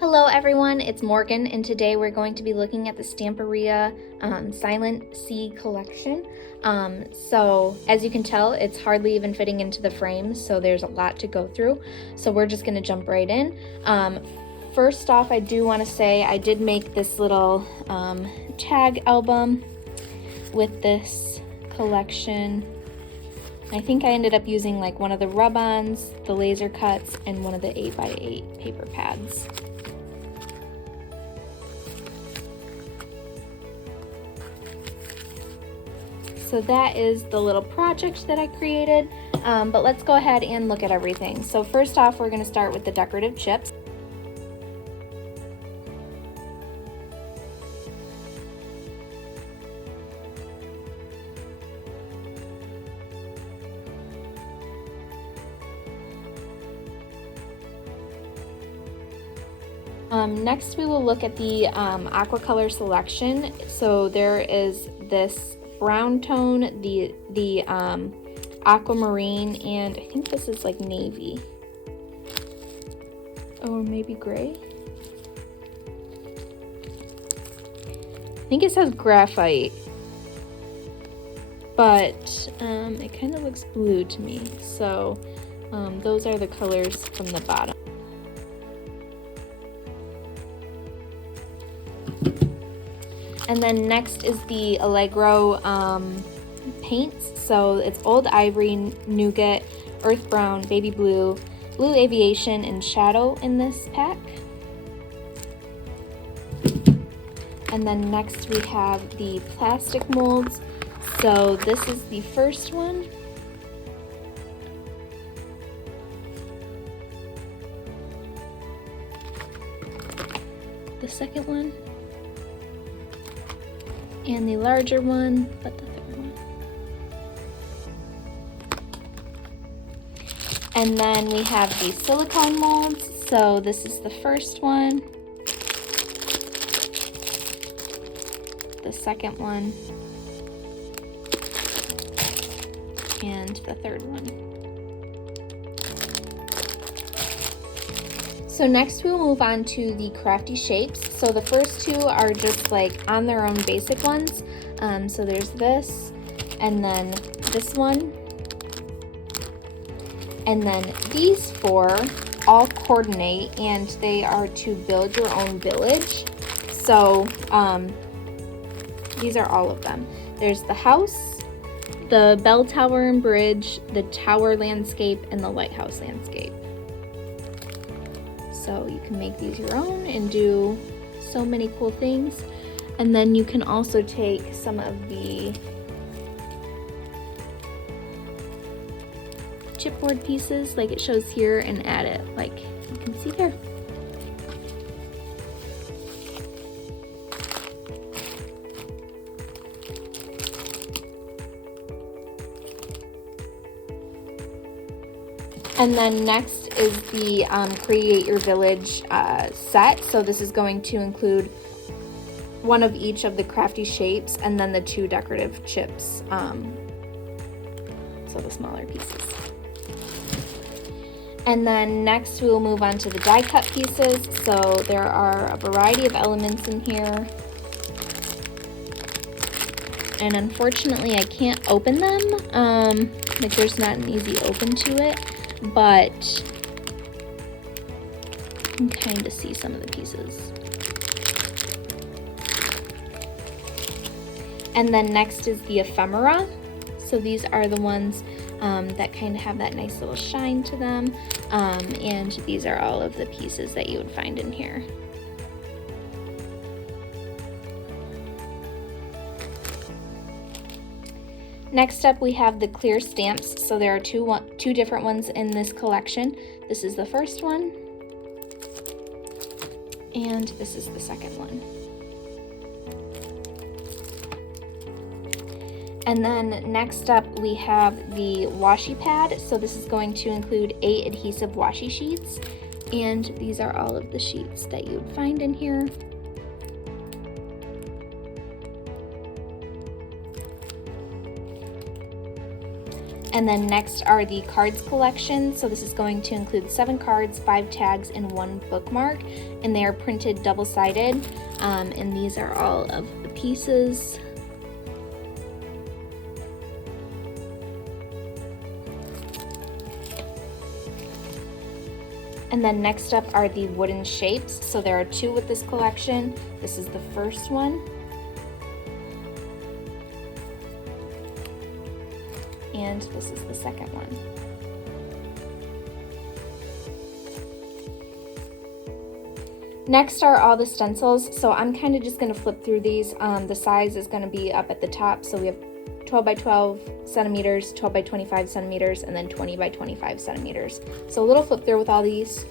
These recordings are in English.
Hello everyone, it's Morgan, and today we're going to be looking at the Stamperia Silent Sea collection. So as you can tell, it's hardly even fitting into the frame, so there's a lot to go through. So we're just going to jump right in. First off, I do want to say I did make this little tag album with this collection. I think I ended up using like one of the rub-ons, the laser cuts, and one of the 8x8 paper pads. So that is the little project that I created, but let's go ahead and look at everything. So first off, we're going to start with the decorative chips. Next we will look at the aqua color selection. So there is this brown tone, the aquamarine, and I think this is like navy, or maybe gray. I think it says graphite, but it kind of looks blue to me. So those are the colors from the bottom. And then next is the Allegro paints. So it's Old Ivory, Nougat, Earth Brown, Baby Blue, Blue Aviation, and Shadow in this pack. And then next we have the plastic molds. So this is the first one. The second one. And the larger one, but the third one. And then we have the silicone molds. So this is the first one, the second one, and the third one. So next we'll move on to the Crafty shapes. So the first two are just like on their own basic ones. So there's this, and then this one, and then these four all coordinate, and they are to build your own village. So these are all of them. There's the house, the bell tower and bridge, the tower landscape, and the lighthouse landscape. So you can make these your own and do so many cool things. And then you can also take some of the chipboard pieces like it shows here and add it like you can see here. And then next is the Create Your Village set. So this is going to include one of each of the crafty shapes and then the two decorative chips, so the smaller pieces. And then next we will move on to the die cut pieces. So there are a variety of elements in here. And unfortunately I can't open them, like there's not an easy open to it. But you can kind of see some of the pieces. And then next is the ephemera. So these are the ones that kind of have that nice little shine to them. And these are all of the pieces that you would find in here. Next up we have the clear stamps. So there are two different ones in this collection. This is the first one, and this is the second one. And then next up we have the washi pad. So this is going to include 8 adhesive washi sheets, and these are all of the sheets that you would find in here. And then next are the cards collection. So this is going to include 7 cards, 5 tags, and 1 bookmark. And they are printed double-sided. And these are all of the pieces. And then next up are the wooden shapes. So there are 2 with this collection. This is the first one. And this is the second one. Next are all the stencils. So I'm kind of just going to flip through these. The size is going to be up at the top. So we have 12 by 12 centimeters, 12 by 25 centimeters, and then 20 by 25 centimeters. So a little flip through with all these.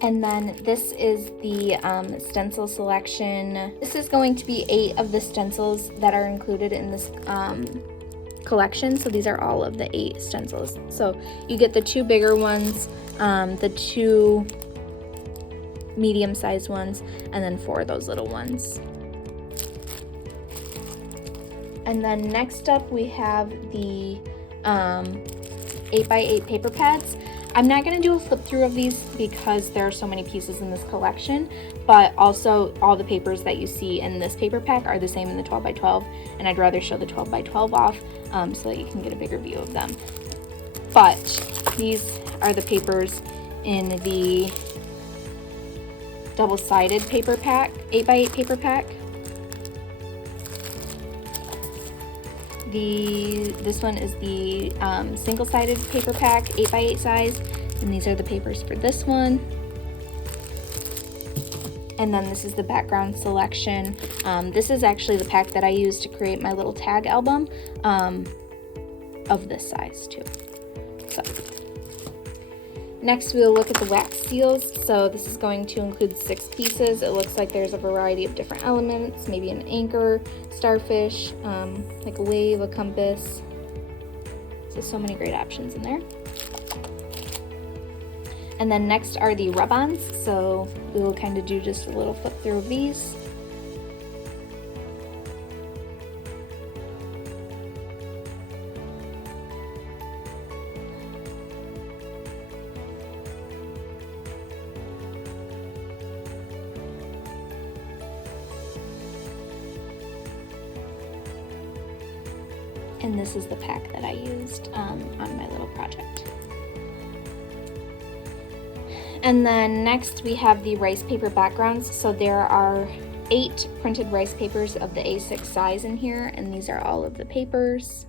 And then this is the stencil selection. This is going to be 8 of the stencils that are included in this collection. So these are all of the 8 stencils. So you get the 2 bigger ones, the 2 medium-sized ones, and then 4 of those little ones. And then next up we have the 8x8 paper pads. I'm not going to do a flip through of these because there are so many pieces in this collection, but also all the papers that you see in this paper pack are the same in the 12 by 12, and I'd rather show the 12 by 12 off so that you can get a bigger view of them. But these are the papers in the double-sided paper pack, 8x8 paper pack. This one is the single-sided paper pack, 8x8 size, and these are the papers for this one. And then this is the background selection. This is actually the pack that I used to create my little tag album of this size too. So next we'll look at the wax seals. So this is going to include 6 pieces. It looks like there's a variety of different elements, maybe an anchor, starfish, like a wave, a compass. So many great options in there. And then next are the rub-ons. So we will kind of do just a little flip through of these. And this is the pack that I used on my little project. And then next we have the rice paper backgrounds. So there are 8 printed rice papers of the A6 size in here, and these are all of the papers.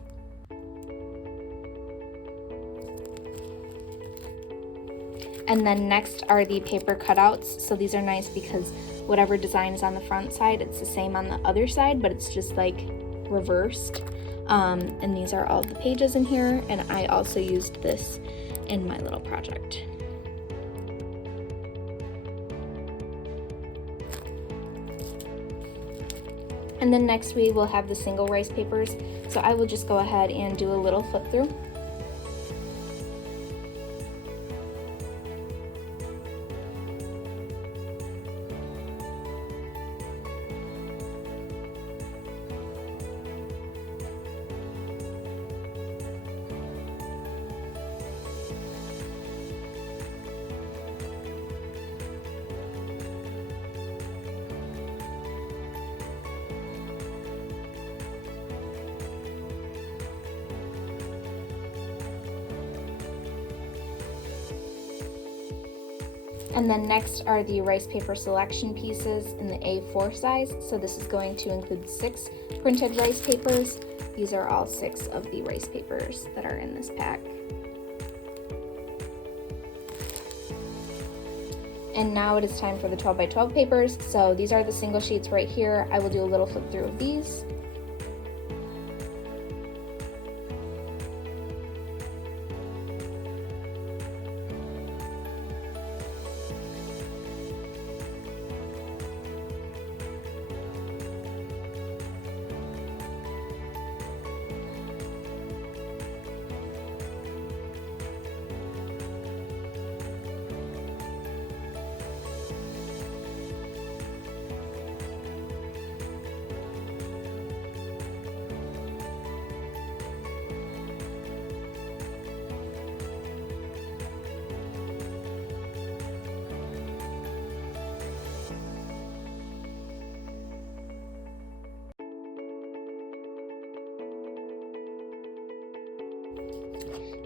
And then next are the paper cutouts. So these are nice because whatever design is on the front side, it's the same on the other side, but it's just like reversed. And these are all the pages in here, and I also used this in my little project. And then next we will have the single rice papers. So I will just go ahead and do a little flip through. And then next are the rice paper selection pieces in the A4 size. So this is going to include 6 printed rice papers. These are all 6 of the rice papers that are in this pack. And now it is time for the 12 by 12 papers. So these are the single sheets right here. I will do a little flip through of these.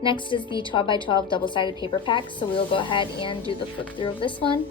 Next is the 12 by 12 double-sided paper pack, so we'll go ahead and do the flip through of this one.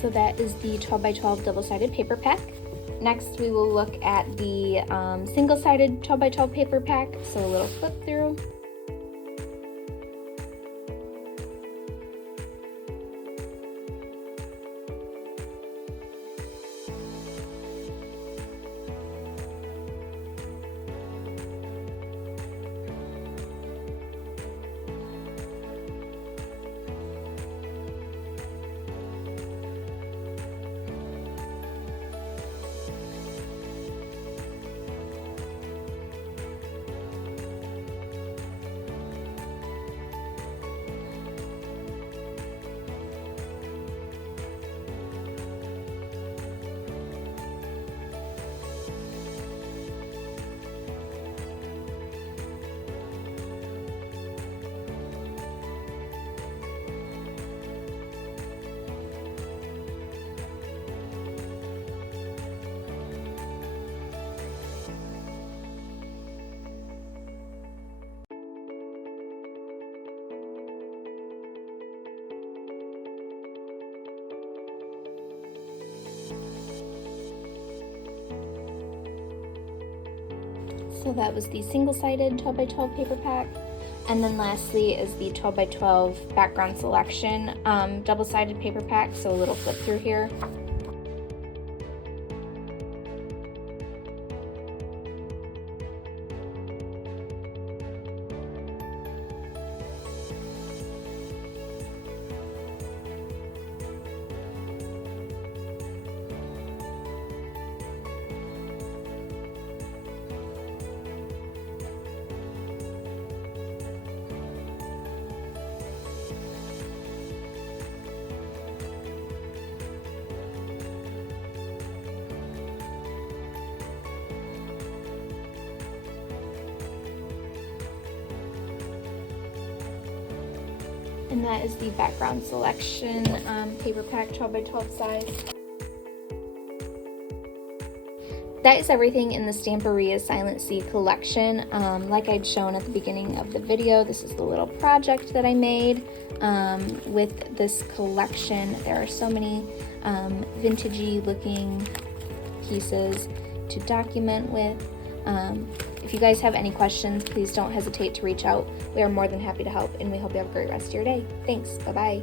So that is the 12 by 12 double-sided paper pack. Next we will look at the single-sided 12 by 12 paper pack, so a little flip through. So that was the single-sided 12 by 12 paper pack. And then lastly is the 12 by 12 background selection double-sided paper pack, so a little flip through here. And that is the background selection paper pack 12 by 12 size. That is everything in the Stamperia Silent Sea collection. Like I'd shown at the beginning of the video, this is the little project that I made with this collection. There are so many vintagey looking pieces to document with. If you guys have any questions, please don't hesitate to reach out. We are more than happy to help, and we hope you have a great rest of your day. Thanks. Bye-bye.